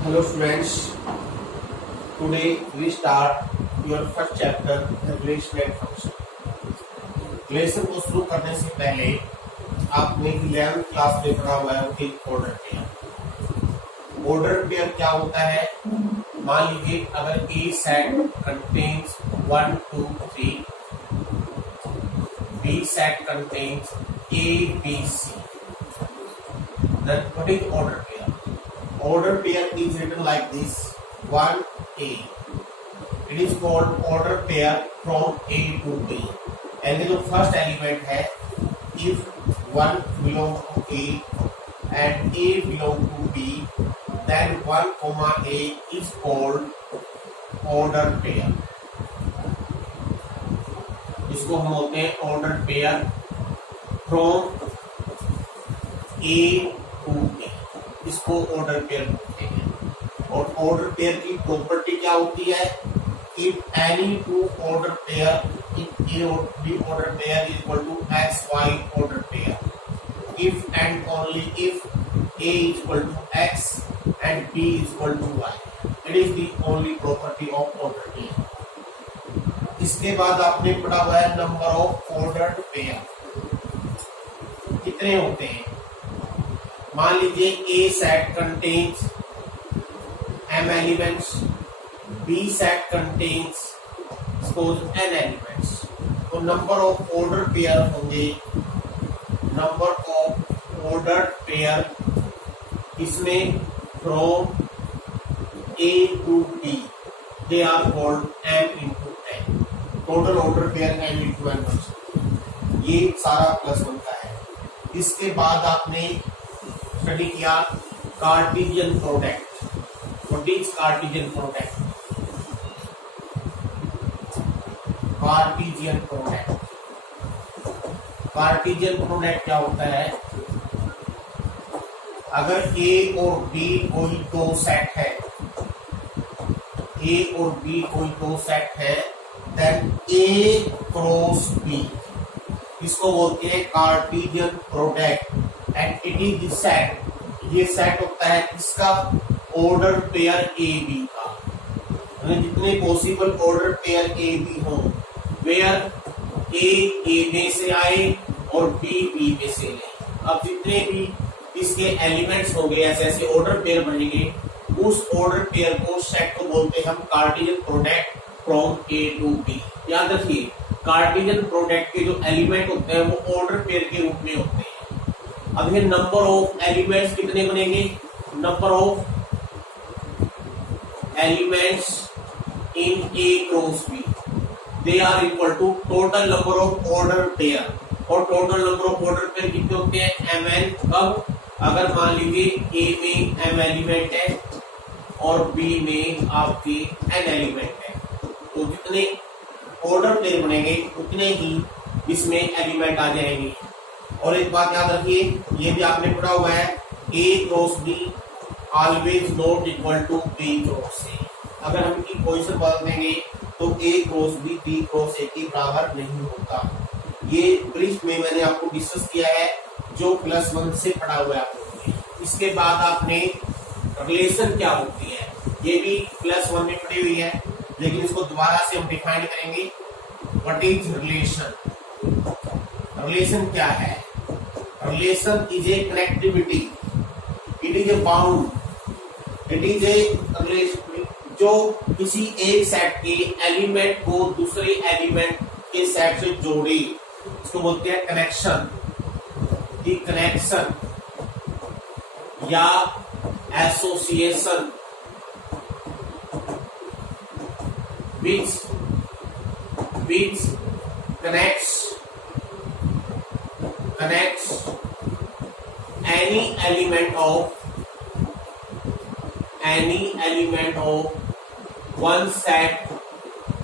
Hello students, today we start your first chapter relational function. Lesson को शुरू करने से पहले आपने 11th क्लास में पढ़ा हुआ है कि ऑर्डर पेयर। ऑर्डर पेयर क्या होता है? मान लीजिए अगर A set contains 1 2 3, B set contains A B C, then what is order pair? Order pair is written like this: 1a. It is called order pair from A to B. And जो first element है, if 1 belong to A and A belong to B, then 1 comma A is called order pair. इसको हम बोलते हैं order pair from A to B. इसको order pair बोलते हैं। और ऑर्डर पेयर की प्रॉपर्टी क्या होती है? If any two order pair, if A और B order pair is equal to X Y order pair, if and only if A is equal to X and B is equal to Y, it is the only property of order pair. इसके बाद आपने पढ़ा हुआ है number of ordered pair कितने होते हैं। मान लीजिए A set contains m elements, B set contains suppose n elements, तो नंबर ऑफ ऑर्डर पेयर होंगे, नंबर ऑफ ऑर्डर पेयर इसमें from A to B, they are called m into n। Total order pair m into n, ये सारा plus बनता है। इसके बाद आपने स्टडी किया Cartesian product. What is Cartesian product? Cartesian product, Cartesian product क्या होता है? अगर ए और बी कोई दो सेट है, ए और बी कोई दो सेट है, देन ए क्रॉस बी, इसको बोलते हैं Cartesian product. And it is set, ये सेट होता है इसका ऑर्डर पेयर ए बी का, जितने possible order pair A B हो, वेयर ए में से आए और बी में से ले। अब जितने भी इसके एलिमेंट्स होंगे, ऐसे ऐसे ऑर्डर पेयर बनेंगे, उस ऑर्डर पेयर को सेट को बोलते हैं हम Cartesian product from A to B. याद रखिए, कार्टेशियन प्रोडक्ट के जो एलिमेंट होते हैं वो ऑर्डर पेयर के रूप में होते हैं। अब ये नंबर ऑफ एलिमेंट्स कितने बनेंगे? Number of elements in A cross B, they are equal to total number of order pair. और total number of order pair कितने होते हैं? mn। कब? अगर मान लीजिए ए में m एलिमेंट है और बी में आपके n एलिमेंट है, तो जितने ऑर्डर पेयर बनेंगे उतने ही इसमें एलिमेंट आ जाएंगे। और एक बात याद रखिए, ये भी आपने पढ़ा हुआ है, A cross B always not equal to B cross A. अगर हम इनकी पोजीशन बदल देंगे तो A cross B cross A के बराबर नहीं होता। ये ब्रीफ में मैंने आपको डिस्कस किया है, जो +1 से पढ़ा हुआ है आपने। इसके बाद आपने रिलेशन क्या होती है, ये भी +1 में पढ़ी हुई है, लेकिन इसको दोबारा से हम डिफाइन करेंगे। What is relation? रिलेशन क्या है? Relation is A connectivity, it is a bound, it is a relation जो किसी एक सेट के एलिमेंट को दूसरे एलिमेंट के सेट से जोड़े, इसको बोलते हैं कनेक्शन। द कनेक्शन या association which connects any element of one set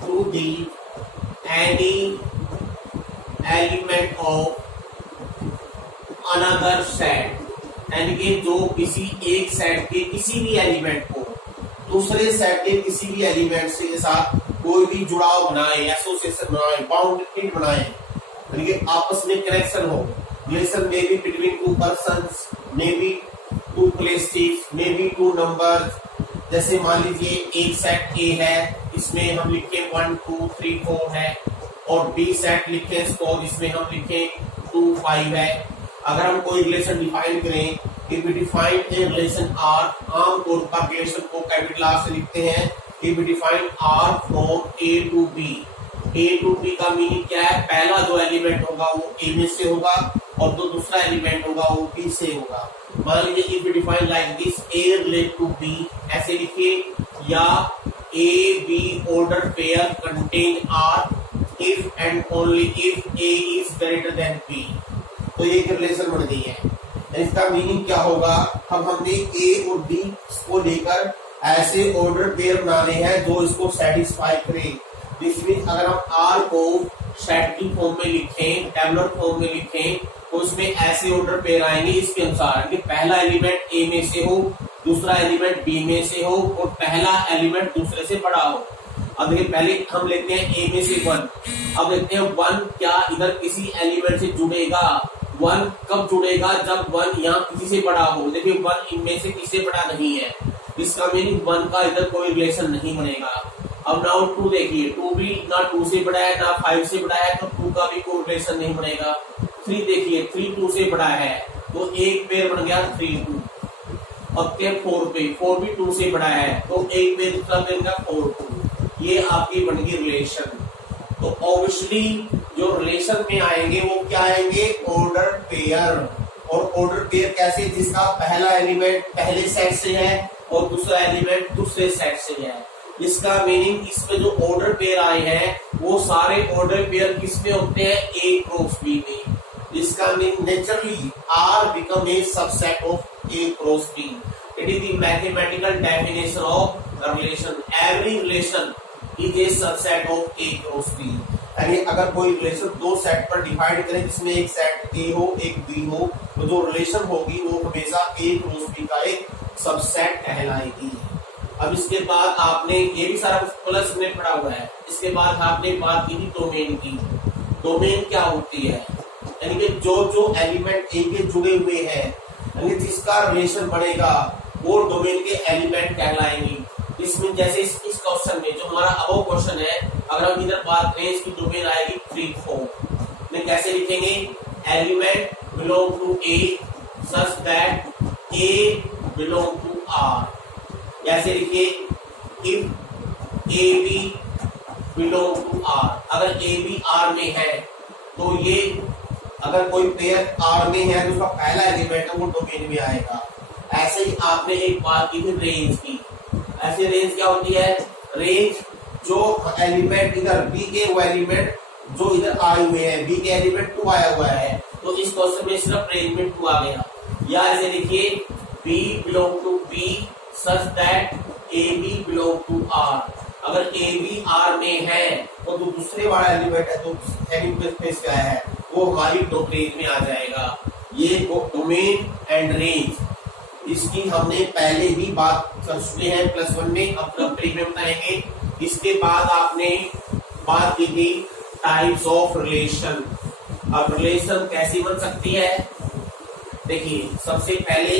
to the any element of another set। यानी कि जो किसी एक सेट के किसी भी एलिमेंट को दूसरे सेट के किसी भी एलिमेंट के साथ कोई भी जुड़ाव बनाए, एसोसिएशन बनाए, बाउंडेड बनाए, यानी कि आपस में कनेक्शन हो। रिलेशन में भी between two persons, may be two places, maybe two numbers, जैसे मान लीजिए एक सेट ए है, इसमें हम लिखे 1 2 3 4 है, और बी सेट लिखे सपोज इसमें हम लिखे 2 5 है। अगर हम कोई रिलेशन डिफाइन करें, if we define a relation R, आमतौर पर रिलेशन को कैपिटल आर से लिखते हैं। If we define R from A to B, A to B का मीनिंग क्या है? पहला जो एलिमेंट होगा वो ए में से होगा और जो दूसरा एलिमेंट होगा वो बी से होगा। मान लीजिए if we define like this, A relate to B ऐसे लिखिए, या A B order pair contain R if and only if A is greater than B. तो ये रिलेशन बन गई है। इसका मीनिंग क्या होगा? हमने ए और बी को लेकर ऐसे ऑर्डर पेयर बनाने हैं जो इसको सेटिस्फाई करे। जिसमें अगर हम आर को स्टैटिक फॉर्म में लिखें, टेबुलर फॉर्म में लिखें, तो उसमें ऐसे ऑर्डर पेयर आएंगे इसके अनुसार कि पहला एलिमेंट ए में से हो, दूसरा एलिमेंट बी में से हो और पहला एलिमेंट दूसरे से बड़ा हो। अब देखिए पहले हम लेते हैं ए में से 1, अब देखते हैं 1 क्या इधर किसी एलिमेंट से जुड़ेगा। 1 कब जुड़ेगा? जब 1 यहाँ किसी से बड़ा हो। देखिए 1 इनमें से किसी से बड़ा नहीं है, इसका मीनिंग 1 का इधर कोई रिलेशन नहीं बनेगा। अब नाउ 2 देखिए, 2 भी ना 2 से बड़ा है ना 5 से बड़ा है, तो 2 का भी कोई रिलेशन नहीं बनेगा। 3 देखिए, 3 2 से बड़ा है, तो एक पेयर बन गया 3 2। अब के 4 पे, 4 भी 2 से बड़ा है, तो एक पेयर दूसरा पेयर का 4 2। ये आपकी बन गई रिलेशन। तो ऑब्वियसली जो रिलेशन में आएंगे वो क्या आएंगे? Order pair. और ऑर्डर पेयर कैसे? जिसका पहला एलिमेंट पहले सेट से है और दूसरा एलिमेंट दूसरे सेट से है। इसका मीनिंग इसमें जो ऑर्डर पेयर आए हैं वो सारे ऑर्डर पेयर किसमें होते हैं? ए क्रॉस बी में। इसका meaning naturally R become a subset of A cross B. It is the mathematical definition of relation. Every relation is a subset of A cross B. यानी अगर कोई रिलेशन दो set पर डिवाइड करें जिसमें एक सेट ए हो एक बी हो, तो जो रिलेशन होगी वो हमेशा ए क्रॉस बी का एक सबसेट कहलाएगी। अब इसके बाद आपने ये भी सारा कुछ प्लस में पढ़ा हुआ है। इसके बाद आपने बात की थी डोमेन की। डोमेन क्या होती है? यानी कि जो जो एलिमेंट ए के जुड़े हुए हैं, यानी जिसका रिलेशन बनेगा वो डोमेन के एलिमेंट कहलाएंगे। इसमें जैसे इस क्वेश्चन में जो हमारा अबव क्वेश्चन है, अगर हम इधर बात करें इसकी डोमेन आएगी 3 4। कैसे लिखेंगे? Element belong to A such that A belong to R. कैसे लिखिए? If A B belong to R. अगर ए बी आर में है तो ये अगर कोई पेयर आर में है तो उसका पहला एलिमेंट है वो डोमेन में आएगा। ऐसे ही आपने एक बात की थी रेंज की। ऐसे रेंज क्या होती है? रेंज जो एलिमेंट इधर बी के वो एलिमेंट जो इधर आए हुए हैं, बी के एलिमेंट 2 आया हुआ है, तो इस क्वेश्चन में सिर्फ रेंज में 2 आ गया। या ऐसे लिखिए B belong to B such that A B belong to R. अगर ए बी आर में है तो जो दूसरे वाला एलिमेंट है, तो एलिमेंट क्या है, वो हमारी रेंज में आ जाएगा। ये डोमेन एंड रेंज इसकी हमने पहले भी बात कर चुके हैं +1 में, अब में बताएंगे। इसके बाद आपने बात की थी टाइप्स ऑफ रिलेशन। अब रिलेशन कैसी बन सकती है? देखिए सबसे पहले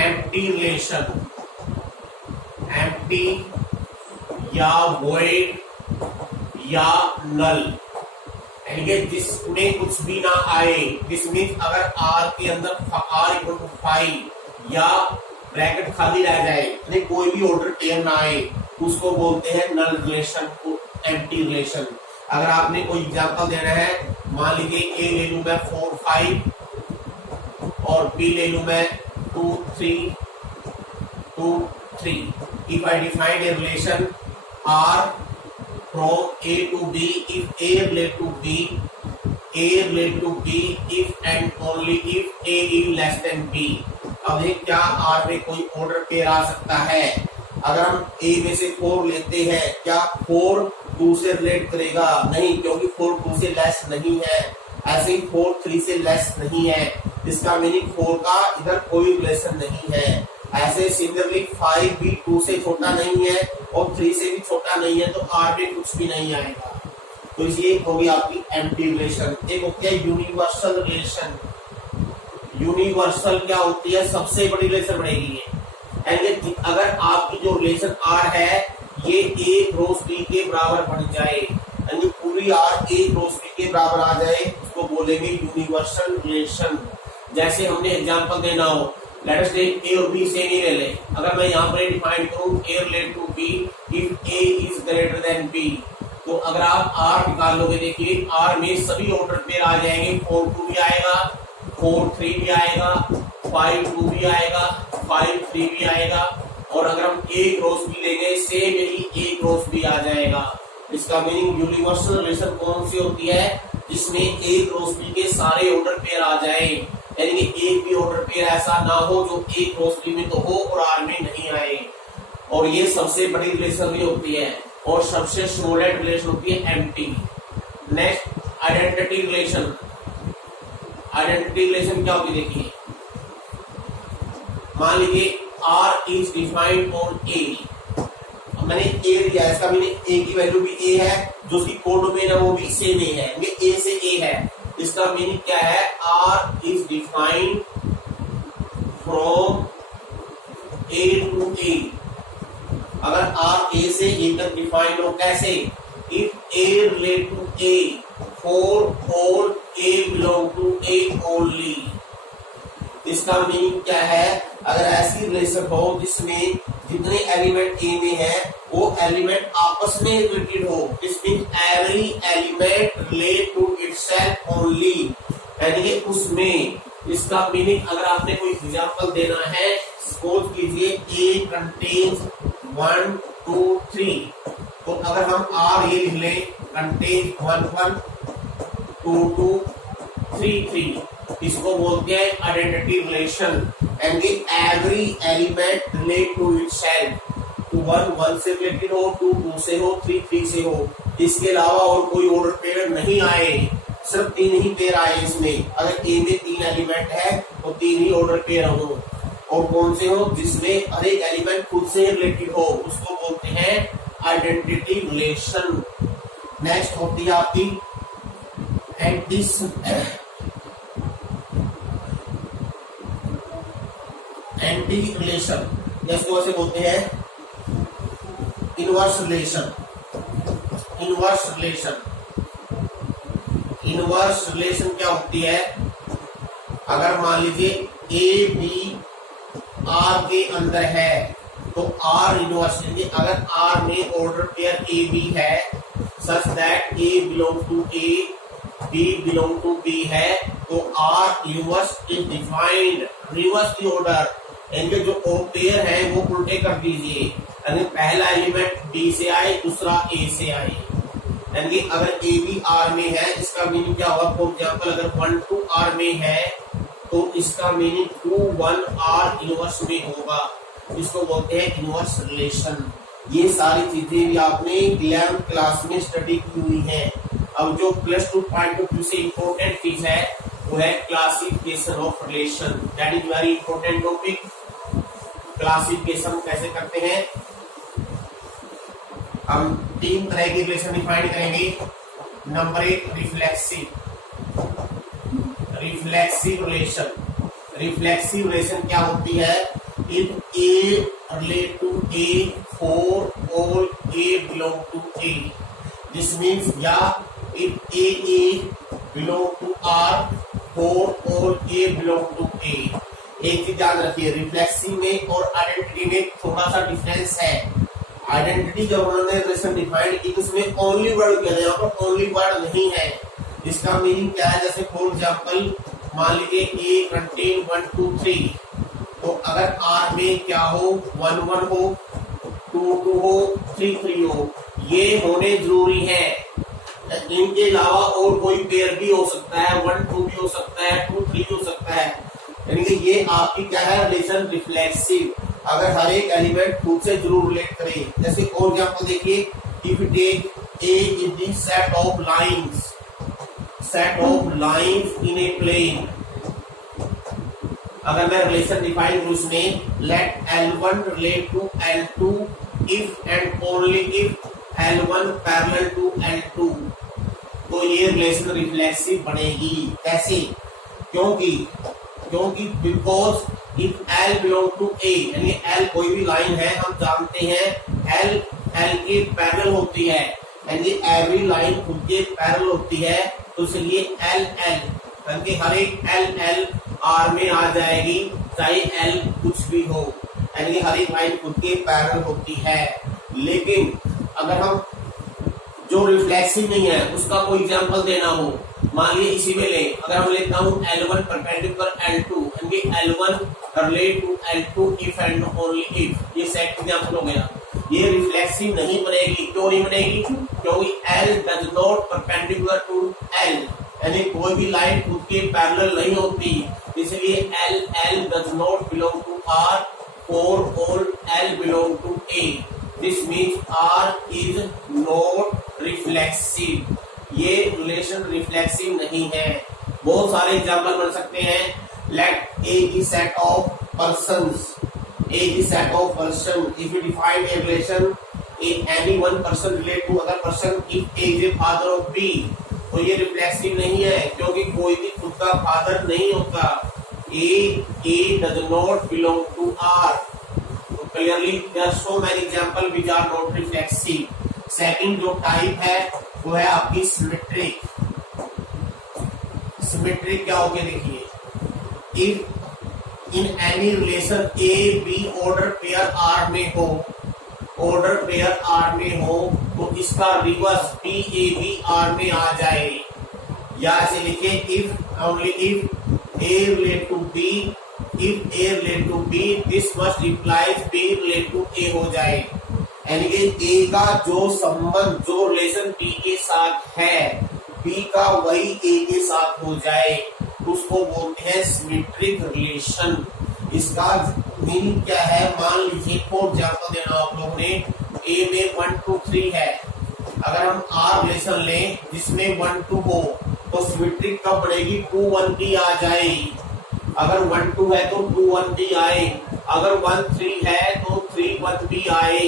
एम्प्टी रिलेशन, एम्प्टी या वॉइड या नल, यानी कि जिसमें कुछ भी ना आए। जिसमें अगर आर के अंदर आर इक्वल टू 5 या ब्रैकेट खाली रह जाए, यानी कोई भी ऑर्डर पेयर ना आए, उसको बोलते हैं नल रिलेशन को, एम्प्टी रिलेशन। अगर आपने कोई एग्जांपल देना है, मान लीजिए ए ले लूं मैं 4 5 और बी ले लूं मैं 2 3 2 3। If I define a relation R from A to B, if A relate to B, A relate to B if and only if A is less than B। अब देख क्या R में कोई ऑर्डर पेयर आ सकता है? अगर हम A में से 4 लेते हैं, क्या 4 2 से रिलेट करेगा? नहीं, क्योंकि 4 2 से लेस नहीं है। ऐसे ही 4 3 से लेस नहीं है। इसका मीनिंग 4 का इधर कोई रिलेशन नहीं है। ऐसे सिमिलरली 5 भी 2 से छोटा नहीं है और 3 से भी छोटा नहीं है, तो R में कुछ भी नहीं आएगा। तो ये होगी आपकी एम्प्टी रिलेशन। एक होती है यूनिवर्सल रिलेशन। यूनिवर्सल क्या होती है? सबसे बड़ी रिलेशन बनेगी ये। यानी अगर आपकी जो रिलेशन आर है ये ए क्रॉस बी के बराबर बन जाए, यानी पूरी आर ए क्रॉस बी के बराबर आ जाए, उसको बोलेंगे यूनिवर्सल रिलेशन। जैसे हमने एग्जांपल देना हो, लेट अस टेक ए और बी सेम ही ले ले। अगर मैं यहाँ पर डिफाइन करूँ A relate to B if A is greater than B, तो अगर आप आर निकाल लोगे, देखिए आर में सभी ऑर्डर पेयर आ जाएंगे, 4 2 भी आएगा, 4 3 भी आएगा, 5 2 भी आएगा, 5 3 भी आएगा, और अगर हम ए क्रॉस बी लेंगे सेम यही ए क्रॉस बी आ जाएगा। इसका मीनिंग यूनिवर्सल रिलेशन कौन सी होती है, जिसमें ए क्रॉस बी के सारे ऑर्डर पेयर आ जाए, यानी कि एक भी ऑर्डर पेयर ऐसा ना हो जो ए क्रॉस बी में तो हो और आर में नहीं आए। और ये सबसे बड़ी रिलेशन भी होती है, और सबसे स्मॉलेस्ट रिलेशन होती है empty. Next identity relation. Identity relation क्या होती है, देखिए मान लीजिए आर इज डिफाइंड ऑन ए, मैंने ए दिया, इसका मीनिंग ए की वैल्यू भी ए है, जो उसकी कोडोमेन है वो भी सेम ए है, ए से ए है। इसका मीनिंग क्या है, R is defined from A to A. अगर आर ए से ए तक डिफाइंड हो, कैसे, if A relate to A for all A belong to A only. इसका मीनिंग क्या है, अगर ऐसी रिलेशन हो जिसमें जितने एलिमेंट ए में है वो एलिमेंट आपस में रिलेटेड हो, this means every element relate to itself only, यानी कि उसमें। इसका मीनिंग अगर आपने कोई एग्जांपल देना है, सपोज कीजिए ए कंटेन्स 1 2 3, तो अगर हम आर ये लिख लें कंटेन्स 1 1 2 2 3 3, इसको बोलते हैं identity relation, and every element relate to itself. 1 1 से रिलेटेड हो, 2 2 से हो, 3 3 से हो, इसके अलावा और कोई ऑर्डर पेयर नहीं आए, सिर्फ 3 ही पेयर आए इसमें। अगर ए में 3 एलिमेंट है तो 3 ही ऑर्डर पेयर हो, और कौन से हो, जिसमें हर एक एलिमेंट खुद से रिलेटेड हो, उसको बोलते हैं आइडेंटिटी रिलेशन। नेक्स्ट होती है आपकी एंटी रिलेशन, जिसको ऐसे बोलते हैं inverse relation. Inverse relation, inverse relation क्या होती है, अगर मान लीजिए ए बी आर के अंदर है तो आर इनवर्स, अगर आर में ऑर्डर पेयर ए बी है such that A belong to A B belong to B है, तो R inverse is defined reverse the order, यानी जो पेयर है वो उल्टे कर दीजिए, यानी पहला एलिमेंट बी से आए, दूसरा ए से आए, यानी अगर ए बी आर में है इसका मीनिंग क्या होगा, फॉर एग्जाम्पल अगर 1 2 आर में है तो इसका मीनिंग 2 1 आर इनवर्स में होगा, इसको बोलते हैं इनवर्स रिलेशन। ये सारी चीजें भी आपने 11th क्लास में स्टडी की हुई है। अब जो +2 पॉइंट ऑफ व्यू से इंपॉर्टेंट चीज है वो है classification of relation, that is very important topic. Classification कैसे करते हैं, हम 3 तरह के रिलेशन डिफाइन करेंगे। Number 1 reflexive. Reflexive relation, reflexive relation क्या होती है, if A relate to A for all A belong to A, this means या if A belong to R for all A belong to A. एक चीज याद रखिए, reflexive में और आइडेंटिटी में थोड़ा सा डिफरेंस है। आइडेंटिटी जब उन्होंने रिलेशन डिफाइन की उसमें ओनली वर्ड किया, यहाँ पर ओनली वर्ड नहीं है। इसका मीनिंग क्या है, जैसे फॉर एग्जाम्पल मान लीजिए ए कंटेन 1 2 3, तो अगर आर में क्या हो, 1 1 हो, 2 2 हो, 3 3 हो, ये होने जरूरी है। इनके अलावा और कोई पेयर भी हो सकता है, 1 2 भी हो सकता है, 2 3 हो सकता है, यानी कि ये आपकी क्या है रिलेशन रिफ्लेक्सिव, अगर हर एक एलिमेंट खुद से जरूर रिलेट करे। जैसे फॉर एग्जाम्पल देखिए, if you take A is the set of lines, set of lines in a plane, अगर मैं रिलेशन डिफाइन करूं उसमें, let L1 relate to L2 if and only if L1 parallel to L2, तो ये relation reflexive बनेगी। कैसे, क्योंकि because if L belong to A, यानी L कोई भी लाइन है, हम जानते हैं L L के पैरेलल होती है, यानी एवरी लाइन खुद के पैरेलल होती है, तो इसलिए L L यानी हर एक L L R में आ जाएगी, चाहे L कुछ भी हो, यानी हर एक लाइन खुद के पैरेलल होती है। लेकिन अगर हम जो रिफ्लेक्सिव नहीं है उसका कोई एग्जांपल देना हो, मान लीजिए इसी में ले, अगर हम लेता हूं L1 परपेंडिकुलर L2, यानी L1 relate to L2 if and only if, ये सेट एग्जांपल हो गया। ये रिफ्लेक्सिव नहीं बनेगी, क्यों नहीं बनेगी? क्योंकि L does not perpendicular to L, यानी कोई भी लाइन खुद के पैरेलल नहीं होती, इसलिए L does not belong to R और all L belong to A। This means R is not reflexive, ये रिलेशन रिफ्लेक्सिव नहीं है। बहुत सारे एग्जाम्पल बन सकते हैं। Let A is set of persons, A is set of person. If you define a relation, any one person relate to other person, if A is a father of B, तो ये reflexive नहीं है, क्योंकि कोई भी खुद का father नहीं होता। A does not belong to R. Clearly, there are so many examples which are not reflexive. Second जो टाइप है वो है आपकी सिमेट्रिक। सिमेट्रिक क्या हो गया देखिए, if in any relation A B order pair R में हो, ऑर्डर पेयर आर में हो, तो इसका reverse P A B R में आ जाए, या ऐसे लिखे if only if A relate to B, if A relate to B, this must implies B relate to A हो जाए, यानी कि A का जो संबंध, जो रिलेशन B के साथ है, B का वही A के साथ हो जाए, उसको बोलते हैं सिमेट्रिक रिलेशन। इसका मीनिंग क्या है? मान लीजिए फॉर एग्जांपल देना आप लोगों ने, A में 1 2 3 है, अगर हम R रिलेशन लें जिसमें 1 2 हो, तो सिमेट्रिक कब बनेगी? 2 1 B आ जाएगी। अगर 1 2 है तो 2 1 B आए, अगर 1 3 है तो 3 1 B आए,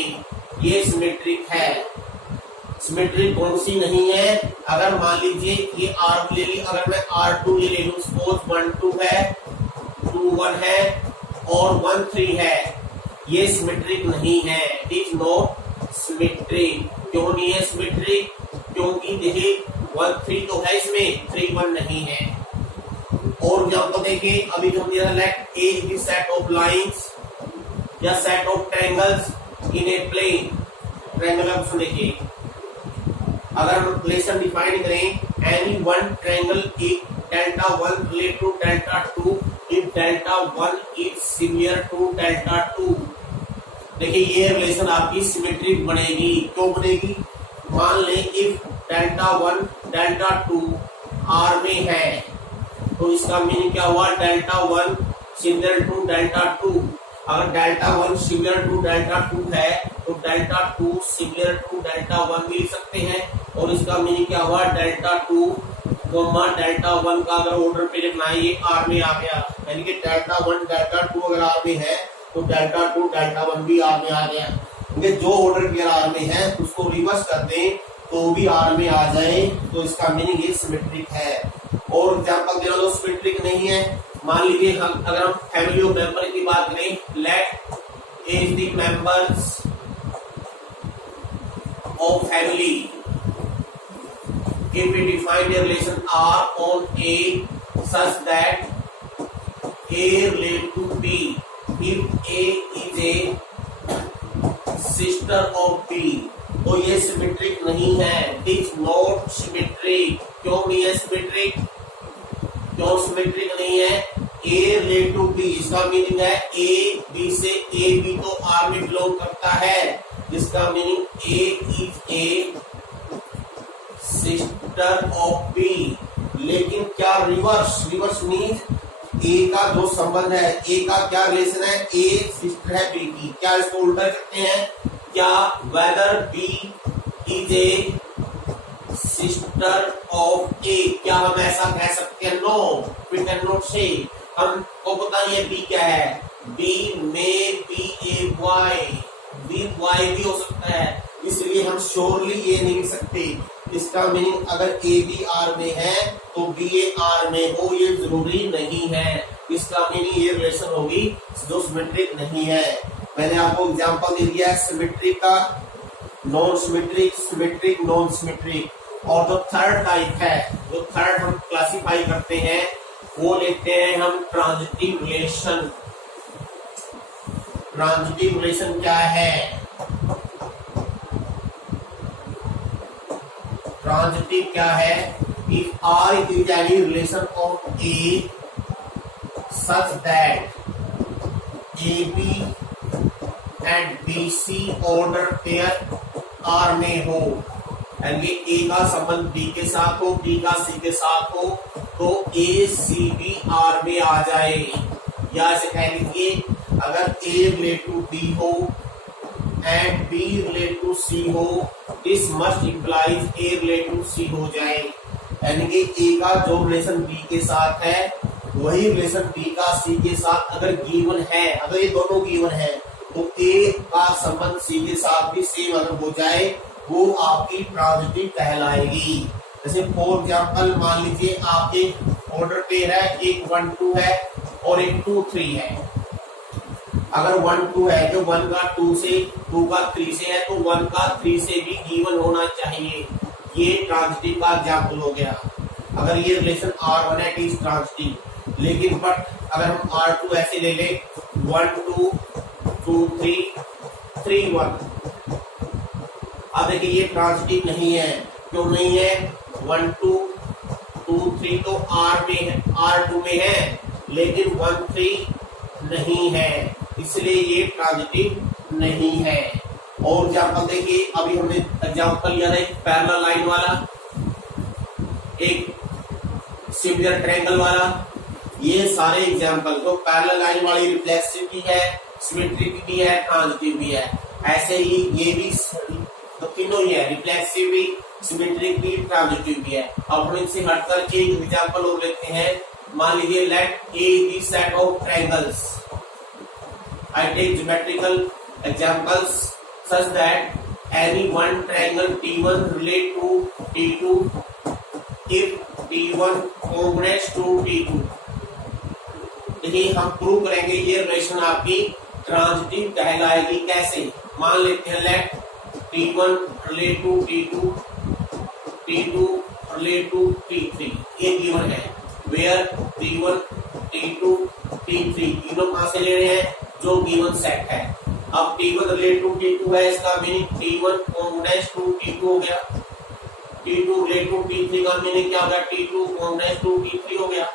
ये सिमेट्रिक है। सिमेट्रिक कौन सी नहीं है? अगर मान लीजिए ये R ले ली, अगर मैं R2 ये ले लूं, सपोज 1 2 है, 2 1 है और 1 3 है, ये सिमेट्रिक नहीं है, इट इज नॉट सिमेट्रिक। क्यों नहीं है सिमेट्रिक? क्योंकि देखिए 1 3 तो है इसमें, 3 1 नहीं है। और एग्जांपल देखिए, अभी जो दिया let A is set of lines या set of triangles in a plane. Triangle आप देखिए, अगर हम रिलेशन डिफाइन करें, any one triangle if delta 1 relate to delta 2 if delta 1 is similar to delta 2। देखिए ये रिलेशन आपकी सिमेट्रिक बनेगी। क्यों बनेगी? मान लें इफ डेल्टा 1 डेल्टा 2 आर में है, तो इसका मीनिंग क्या हुआ? Delta 1 similar to delta 2। अगर डेल्टा 1 सिमिलर टू डेल्टा 2 है तो डेल्टा 2 सिमिलर टू डेल्टा 1 भी लिख सकते हैं, और इसका मीनिंग क्या हुआ? डेल्टा 2 डेल्टा 1 का अगर ऑर्डर पे लिखना है, ये आर में आ गया, यानी कि डेल्टा 1 डेल्टा 2 अगर आर में है तो डेल्टा 2 डेल्टा 1 भी आर में आ गया। जो ऑर्डर पेयर आर में है उसको रिवर्स कर दें तो भी आर में आ जाए, तो इसका मीनिंग ये सिमेट्रिक है। और एग्जांपल देना तो सिमेट्रिक नहीं है। मान लीजिए हम अगर हम फैमिली ऑफ मेंबर की बात करें, let A the members of family, if we define a relation R on A such that A relate to B, if A is a sister of B, तो ये सिमेट्रिक नहीं है, it is not symmetric. क्यों नहीं है symmetric? क्यों symmetric नहीं है? A रिलेट टू B, इसका मीनिंग है A B से A B तो R में बिलोंग करता है, जिसका meaning A is a sister of B। लेकिन क्या रिवर्स? रिवर्स मीन्स A का जो संबंध है, A का क्या रिलेशन है? A सिस्टर है B की। क्या इसको उल्टा करते हैं? क्या whether B is a sister of A, क्या हम ऐसा कह सकते हैं? नो, वी कैन नॉट से। हमको पता है B क्या है, B में B ए वाई, B वाई भी हो सकता है, इसलिए हम श्योरली ये नहीं लिख सकते इसका मीनिंग अगर ए बी आर में है तो बी ए आर में हो, ये जरूरी नहीं है। इसका मीनिंग ये रिलेशन होगी जो सिमेट्रिक नहीं है। मैंने आपको एग्जांपल दे दिया है सिमेट्रिक का, non symmetric, symmetric, non symmetric. और जो थर्ड टाइप है, जो थर्ड हम क्लासिफाई करते हैं वो लेते हैं हम ट्रांजिटिव रिलेशन। ट्रांजिटिव रिलेशन क्या है? ट्रांजिटिव क्या है? If R is any relation of A such that AB and BC order pair R में हो, यानी A का संबंध B के साथ हो, B का C के साथ हो, तो A C B R में आ जाए। या ऐसे कह लीजिए अगर A रिलेट टू B हो and B relate to C हो, this must implies A relate to C हो जाए। यानी कि A का जो रिलेशन B के साथ है वही रिलेशन B का C के साथ अगर गिवन है, अगर ये दोनों गिवन है तो A का संबंध C के साथ भी सेम अगर हो जाए वो आपकी ट्रांजिटिव कहलाएगी। जैसे फॉर एग्जाम्पल मान लीजिए आपके ऑर्डर पेयर है, एक 1 2 है और एक 2 3 है। अगर 1 2 है जो 1 का 2 से, 2 का 3 से है तो 1 का 3 से भी गिवन होना चाहिए। ये ट्रांजिटिव का एग्जाम्पल हो गया। अगर ये रिलेशन R1 है, इट इज ट्रांजिटिव। लेकिन बट अगर हम R2 ऐसे ले ले 1 2 2 3 3 1, अब देखिए ये ट्रांजिटिव नहीं है। क्यों नहीं है? 1 2 2 3 तो R में है, R2 में है, लेकिन 1 3 नहीं है, इसलिए ये ट्रांजिटिव नहीं है। और एग्जाम्पल देखिए, अभी हमने एग्जाम्पल लिया था एक पैरेलल लाइन वाला, एक सिमिलर ट्रायंगल वाला। ये सारे एग्जाम्पल तो पैरेलल लाइन वाली रिफ्लेक्सिव भी है, सिमेट्रिक भी है, ट्रांजिटिव भी है। ऐसे ही ये भी तो तीनों ही है, रिफ्लेक्सिव भी, सिमेट्रिक भी, ट्रांजिटिव भी है। अब हम इनसे हटकर एक एग्जाम्पल और लेते हैं। मान लीजिए late A be set of triangles. I take geometrical examples such that any one triangle T1 relate to T2 if T1 congruous to T2। देखिए हम प्रूव करेंगे ये रिलेशन आपकी ट्रांजिटिव कहलाएगी। कैसे? मान लेते हैं late T1 relate to T2, T2 relate to T3। ये गिवन है वेयर T1 T2 T3 तीनों कहां से ले रहे हैं? जो गिवन सेट है। अब T1 रिलेट टू T2 है, इसका meaning T1 congruent to T2 हो गया। T2 रिलेट टू T3 का मीनिंग क्या हो गया? T2 कॉन्ग्रुएंट टू T3 हो गया।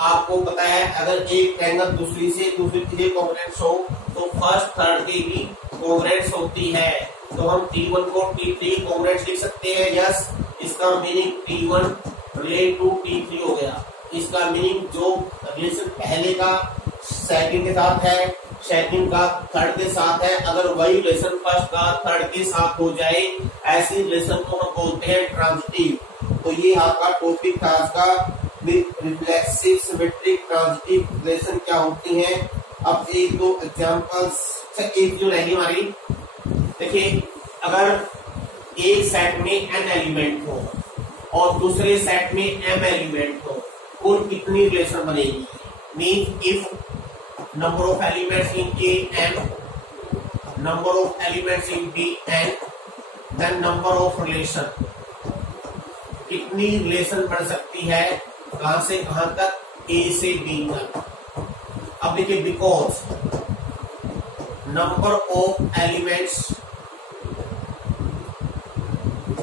आपको पता है अगर एक ट्रायंगल दूसरी चीजें कॉन्ग्रुएंट हो तो फर्स्ट थर्ड की भी कॉन्ग्रुएंट होती है। तो हम T1 को T3 कॉन्ग्रुएंट लिख सकते हैं। यस, इसका meaning T1 relate to T3 हो गया। इसका मीनिंग जो रिलेशन पहले का सेकंड के साथ है, सेकंड का थर्ड के साथ है, अगर वही रिलेशन फर्स्ट का थर्ड के साथ हो जाए, ऐसी रिलेशन को हम बोलते हैं ट्रांजिटिव। तो ये आपका टॉपिक था आज का, रिफ्लेक्सिव, सिमेट्रिक, ट्रांजिटिव रिलेशन क्या होती हैं। अब एक दो एग्जांपल्स, एक जो रहेगी हमारी, देखिए अगर एक सेट में n एलिमेंट हो और दूसरे सेट में m एलिमेंट हो, कुल कितनी रिलेशन बनेगी? Mean if number of elements in A m, number of elements in B n, then number of relation। कितनी रिलेशन बन सकती है कहां से कहां तक? A से B तक। अब देखिए because number of elements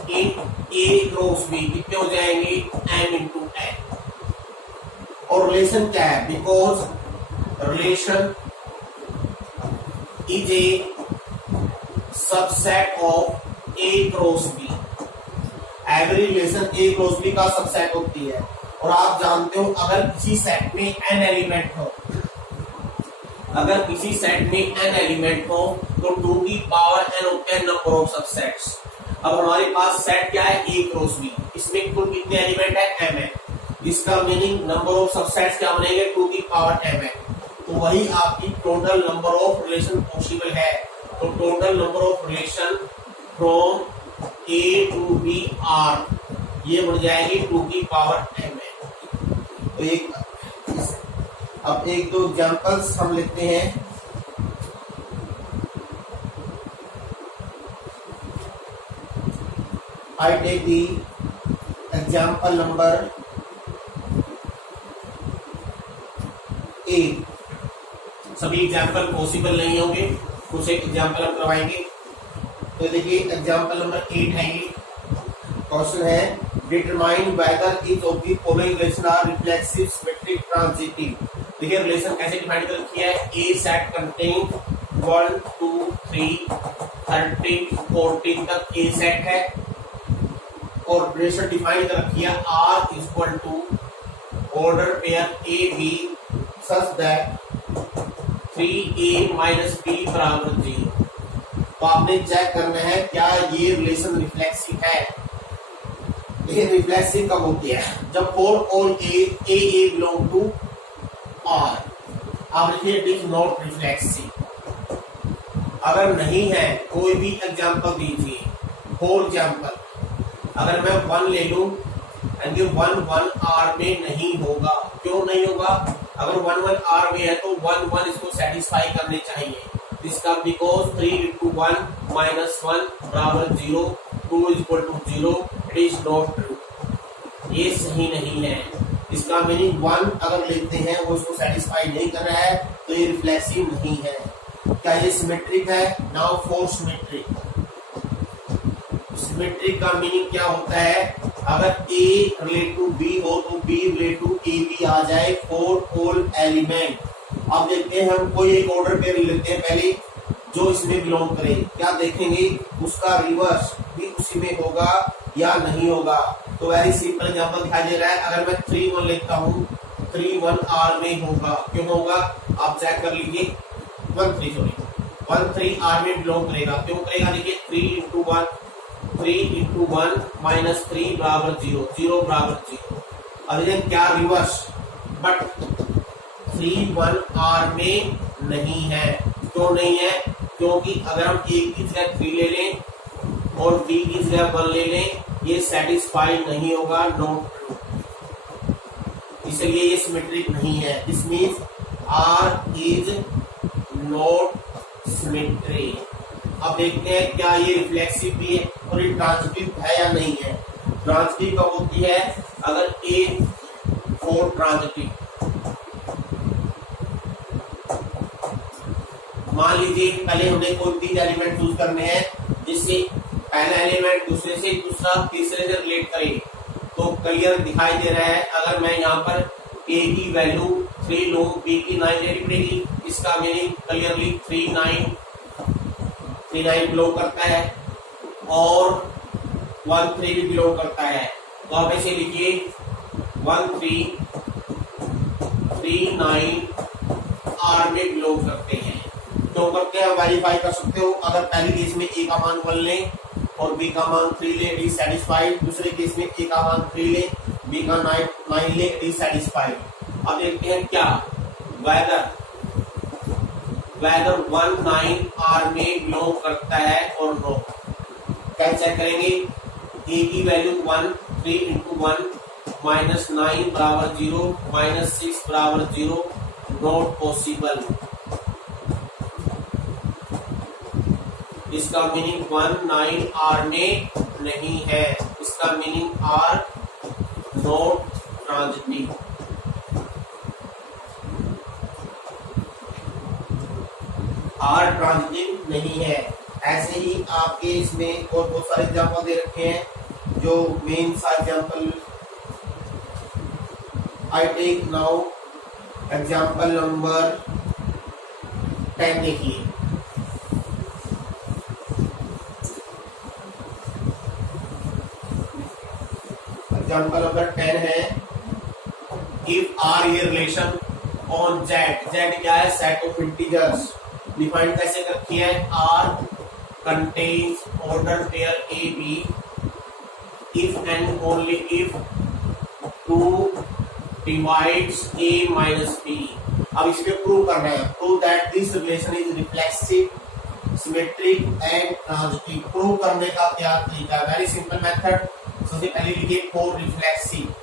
in A cross B कितने हो जाएंगे? m into n। और रिलेशन क्या है? Because relation is a subset of A cross B। Every relation A cross B का सबसेट होती है। और आप जानते हो अगर किसी सेट में n एलिमेंट हो, अगर किसी सेट में n एलिमेंट हो तो 2 की पावर n होते हैं नंबर ऑफ सबसेट्स। अब हमारे पास सेट क्या है? A cross B। इसमें कुल कितने एलिमेंट है? m है। इसका मीनिंग नंबर ऑफ सबसेट्स क्या बनेंगे? 2 की पावर m है। तो वही आपकी total number of relation possible है। तो total number of relation from A to B R, ये बन जाएगी 2 की पावर mn। तो अब एक दो एग्जांपल्स हम लिखते हैं। I take the example number 8। सभी एग्जाम्पल पॉसिबल नहीं होंगे, कुछ एक एग्जाम्पल हम करवाएंगे। तो देखिए एग्जाम्पल नंबर 8 है, ये क्वेश्चन है determine whether each of the following relation R reflexive symmetric transitive. देखिए रिलेशन कैसे डिफाइन कर रखी है, ए सेट कंटेन 1 2 3 13 14 तक ए सेट है और रिलेशन डिफाइन कर रखी है R equal to order pair A B such that 3a minus b बराबर 0। तो आपने चेक करना है क्या ये रिलेशन रिफ्लेक्सिव है। ये रिफ्लेक्सिव कब होती है, जब for all A belong to R. अब लिखिए इट इज नॉट रिफ्लेक्सिव। अगर नहीं है कोई भी एग्जांपल दीजिए। फॉर एग्जांपल अगर मैं 1 ले लूं एंड ये 1 1 आर में नहीं होगा। क्यों नहीं होगा, अगर 1 1 आर में है तो 1 1 इसको सेटिस्फाई करने चाहिए। इसका बिकॉज 3 into 1 minus 1 बराबर 0, 2 is equal to 0, it is not true, ये सही नहीं है। इसका मीनिंग 1 अगर लेते हैं वो इसको सेटिस्फाई नहीं कर रहा है तो ये रिफ्लेक्सिव नहीं है। क्या ये सिमेट्रिक है? नाउ फॉर सिमेट्रिक, सिमेट्रिक का मीनिंग क्या होता है, अगर A रिलेट टू B हो तो B रिलेट टू AB आ जाए फॉर ऑल एलिमेंट। अब देखते हैं हम कोई एक ऑर्डर पेयर लेते हैं पहले जो इसमें बिलोंग करे। क्या देखेंगे उसका रिवर्स भी उसी में होगा या नहीं होगा। तो वेरी सिंपल एग्जांपल दिखाई दे रहा है, अगर मैं 3 1 लेता हूँ 3 1 R में होगा। क्यों होगा आप चेक कर लीजिए, 1 3 R में बिलोंग करेगा। क्यों करेगा, देखिए 3 into 1 minus 3 बराबर 0, 0 बराबर 0। अब क्या रिवर्स, बट 3 1 R में नहीं है। क्यों नहीं है, क्योंकि अगर हम A की जगह 3 ले लें और B की जगह 1 ले लें ये सेटिस्फाई नहीं होगा, नॉट ट्रू, इसलिए ये सिमेट्रिक नहीं है। This means R is not symmetric. अब देखते हैं क्या ये रिफ्लेक्सिव भी है और ये ट्रांजिटिव है या नहीं है। ट्रांजिटिव कब होती है, अगर A फॉर ट्रांजिटिव, मान लीजिए पहले हमने कोई 3 एलिमेंट चूज करने हैं जिससे पहला एलिमेंट दूसरे से, दूसरा तीसरे से रिलेट करे। तो क्लियर दिखाई दे रहा है, अगर मैं यहाँ पर A की वैल्यू 3 लूं, B की 9 लेनी पड़ेगी। इसका मीनिंग क्लियरली 3 9 बिलोंग करता है और 1 3 भी बिलोंग करता है। तो आप ऐसे लिखिए 1 3 3 9 R में बिलोंग करते हैं। तो करके आप वेरीफाई कर सकते हो, अगर पहली केस में A का मान 1 लें और B का मान 3 ले, इट इज सेटिस्फाइड। दूसरे केस में A का मान 3 ले, B का 9 ले, इट इज सेटिस्फाइड। अब देखते हैं क्या वेदर 1 9 R में बिलोंग करता है और नो। क्या चेक करेंगे, A की वैल्यू 1 3 into 1 minus 9 बराबर 0 minus 6 बराबर 0, नॉट पॉसिबल। इसका मीनिंग 1 9 R में नहीं है, इसका meaning R not transitive. R transitive नहीं है। ऐसे ही आपके इसमें और बहुत सारे एग्जाम्पल दे रखे हैं जो मेन सा example I take now example number 10 देखिए। एग्जाम्पल नंबर 10 है, इफ R ये रिलेशन ऑन Z, Z क्या है, सेट ऑफ इंटीजर्स। डिफाइन कैसे रखी है, R contains order pair AB if and only if 2 divides A minus B। अब इसमें प्रूव करना है, prove that this relation is reflexive symmetric and transitive. Prove करने का क्या तरीका है? Very simple method. सबसे पहले लिखिए फॉर रिफ्लेक्सिव।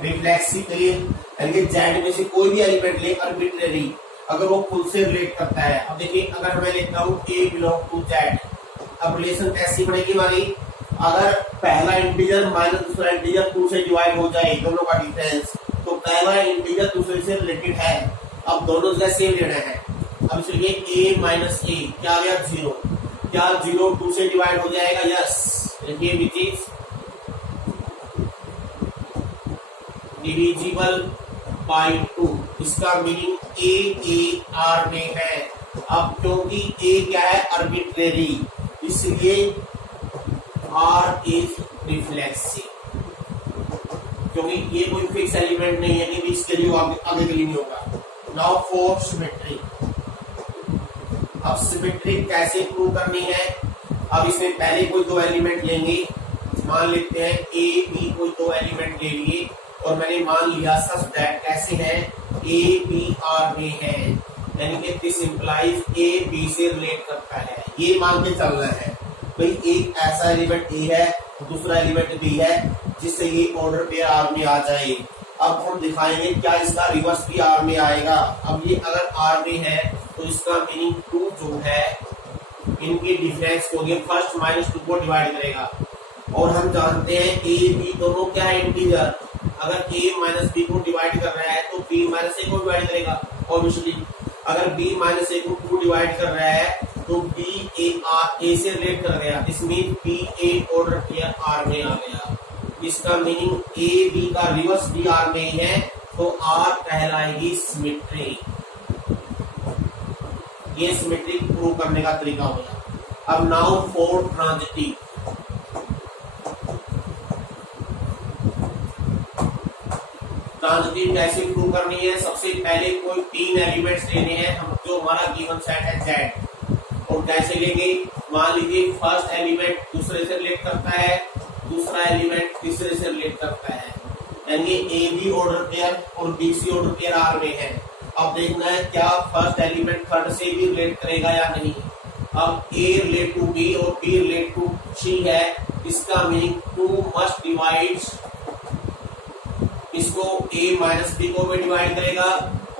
रिफ्लेक्सिव के लिए यानी जेड में से कोई भी एलिमेंट ले आर्बिट्रेरी, अगर वो खुद से रिलेट करता है। अब देखिए अगर मैं लेता हूँ ए बिलोंग टू जेड, अब रिलेशन कैसी बनेगी हमारी? अगर पहला इंटीजर माइनस दूसरा इंटीजर 2 से डिवाइड हो जाए, दोनों का डिफरेंस, तो पहला इंटीजर दूसरे से रिलेटेड है, अब दोनों जगह सेम लेना है। अब इसलिए a माइनस ए क्या आ गया? 0। क्या 0 2 से डिवाइड हो जाएगा? यस। देखिए विच इज डिविजिबल बाई 2। इसका मीनिंग ए आर में है। अब क्योंकि ए क्या है? आर्बिट्रेरी, इसलिए आर इज रिफ्लेक्सिव। क्योंकि ये कोई फिक्स एलिमेंट नहीं है कि इसके लिए आगे के लिए नहीं होगा। Now for symmetry. अब सिमेट्री कैसे प्रूव करनी है? अब इसमें पहले कोई दो एलिमेंट लेंगे, मान लेते हैं ए बी, कोई दो एलिमेंट ले लिए और मैंने मान लिया सच दैट कैसे है? ए बी आर में है, यानी कि दिस इंप्लाइज ए बी से रिलेट करता है, ये मान के चलना है। भाई एक ऐसा एलिमेंट ए है, दूसरा एलिमेंट बी है, जिससे ये ऑर्डर पेयर आर में आ जाए। अब हम दिखाएंगे क्या इसका रिवर्स भी आर में आएगा। अब ये अगर आर में है तो इसका मीनिंग 2 जो है इनके डिफरेंस को, ये फर्स्ट माइनस 2 को डिवाइड करेगा। और हम जानते हैं ए बी दोनों क्या है? इंटीजर। अगर ए माइनस बी को डिवाइड कर रहा है तो बी माइनस ए को डिवाइड करेगा ऑब्वियसली। अगर बी माइनस ए को 2 डिवाइड कर रहा है तो बी ए से रिलेट कर गया, इसमें B A order pair R में आ गया। इसका मीनिंग ए बी का रिवर्स भी आर में है, तो आर कहलाएगी सिमेट्री। ये सिमेट्री प्रूव करने का तरीका हो गया। अब नाउ फॉर ट्रांजिटिव। ट्रांजिटिव कैसे प्रूव करनी है? सबसे पहले कोई 3 एलिमेंट्स लेने हैं हम, जो हमारा गिवन सेट है जेड। और कैसे लेंगे? मान लीजिए फर्स्ट एलिमेंट दूसरे से रिलेट करता है, दूसरा एलिमेंट तीसरे से रिलेट करता है, यानी ए बी ऑर्डर पेयर और B C order pair R में है। अब देखना है क्या फर्स्ट एलिमेंट थर्ड से भी रिलेट करेगा या नहीं। अब ए रिलेट टू बी और बी रिलेट टू सी है, इसका मीनिंग 2 मस्ट डिवाइड, इसको ए माइनस बी को भी डिवाइड करेगा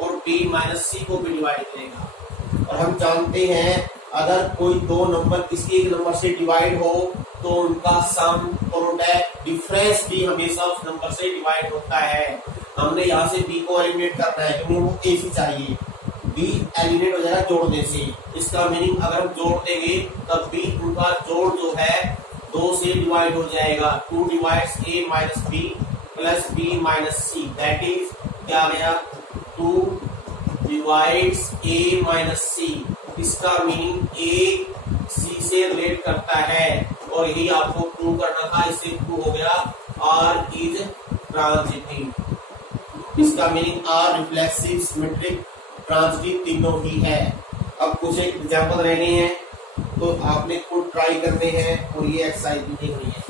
और बी माइनस सी को भी डिवाइड करेगा। और हम जानते हैं अगर कोई दो नंबर किसी एक नंबर से डिवाइड हो तो उनका सम प्रोडक्ट डिफरेंस भी हमेशा उस नंबर से डिवाइड होता है। हमने यहाँ से बी को एलिमिनेट करना है क्योंकि वो ए सी चाहिए, बी एलिमिनेट हो जाएगा जोड़ने से। इसका मीनिंग अगर हम जोड़ देंगे तब बी उनका जोड़ जो है 2 से डिवाइड हो जाएगा। 2 divides A minus B plus B minus C, that is क्या आ गया? 2 डिवाइड्स ए माइनस सी। इसका मीनिंग ए सी से रिलेट करता है और यही आपको प्रूव करना था। इससे प्रूव हो गया आर इज ट्रांजिटिव। इसका meaning R reflexive, symmetric, transitive तीनों ही है। अब कुछ एक एग्जाम्पल रहने हैं तो आपने खुद ट्राई करने हैं और ये एक्सरसाइज भी देखनी है।